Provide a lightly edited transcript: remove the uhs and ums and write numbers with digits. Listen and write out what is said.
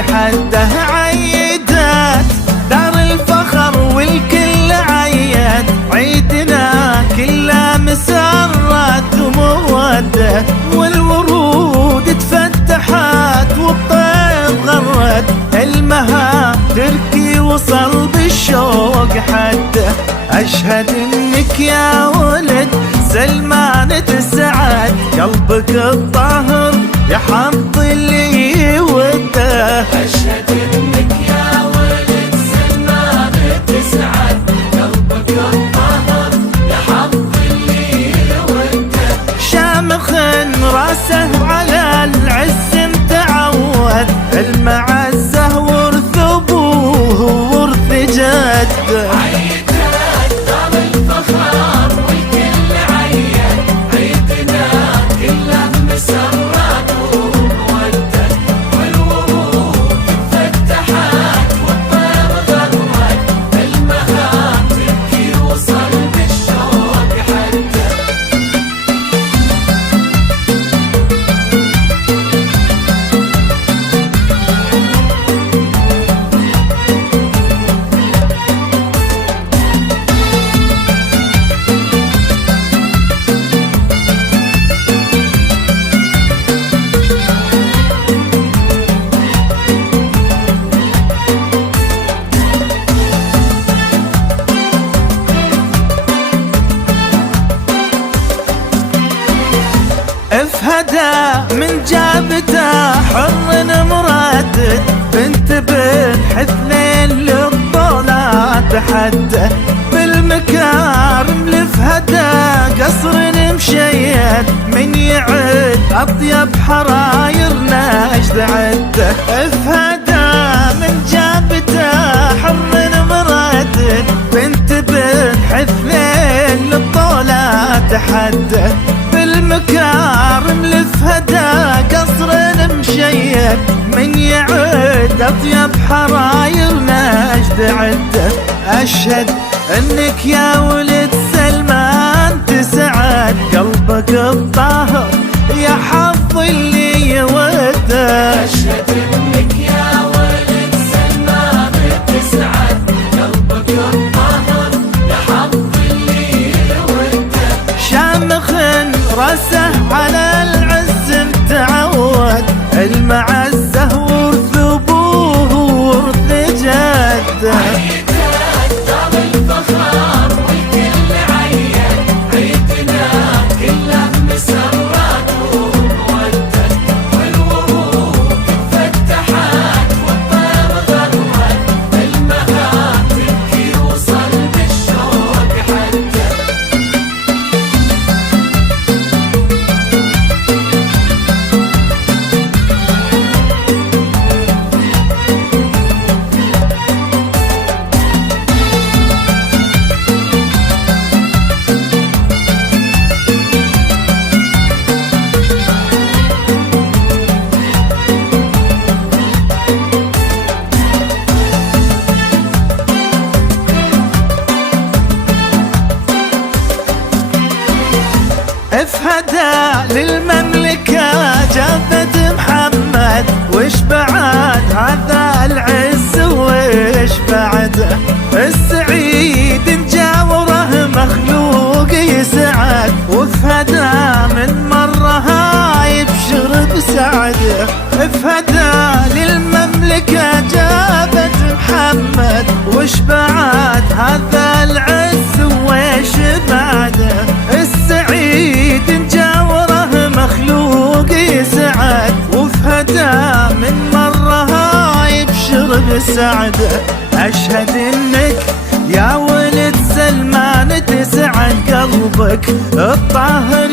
حده عيدات دار الفخر والكل عيد، عيدنا كله مسرات ومودة، والورود تفتحت والطير غرد، المها تركي وصل بالشوق حده. أشهد إنك يا ولد سلمان تسعد، قلبك الطاهر يا حظ اللي وده. أشهد إنك يا ولد سلمان تسعد، قلبك الطاهر يا حظ اللي وده. شامخ راسه على العز متعود، المعزة ورث أبوه ورث جده. افهدا من جابته حر مرادد، بنت بن حثنين للطولات حده، بالمكارم لفهدا قصر مشيد، من يعد اطيب حراير نجد عده. افهدا من جابته حر مرادد، بنت بن حثنين للطولات حده، بالمكارم لفهدا قصر مشيد، من يعد اطيب حراير نجد عده. اشهد انك يا ولد سلمان تسعد، قلبك الطاهر يا حظ اللي وده. أشهد إنك يا ولد سلمان تسعد، قلبك الطاهر يا حظ اللي وده. شامخ راسه على العز متعود، المعزة ورث أبوه ورث جده. عيدات دار الفخر والكل عيد، عيدنا كله مسرات ومودة، والورود فتحت والطير غرد، المها تبكي وصل بالشوق حده. افهدا للمملكة جابت محمد، وش بعد هذا العز وش بعده. السعيد مجاوره مخلوق يسعد، وفهدا من مرة يبشر بسعده. افهدا للمملكة جابت محمد، وش بعد هذا العز وش بعده. السعيد مجاوره مخلوق يسعد، وفهدا من مرة يبشر بسعده. أشهد إنك يا ولد سلمان تسعد، قلبك الطاهر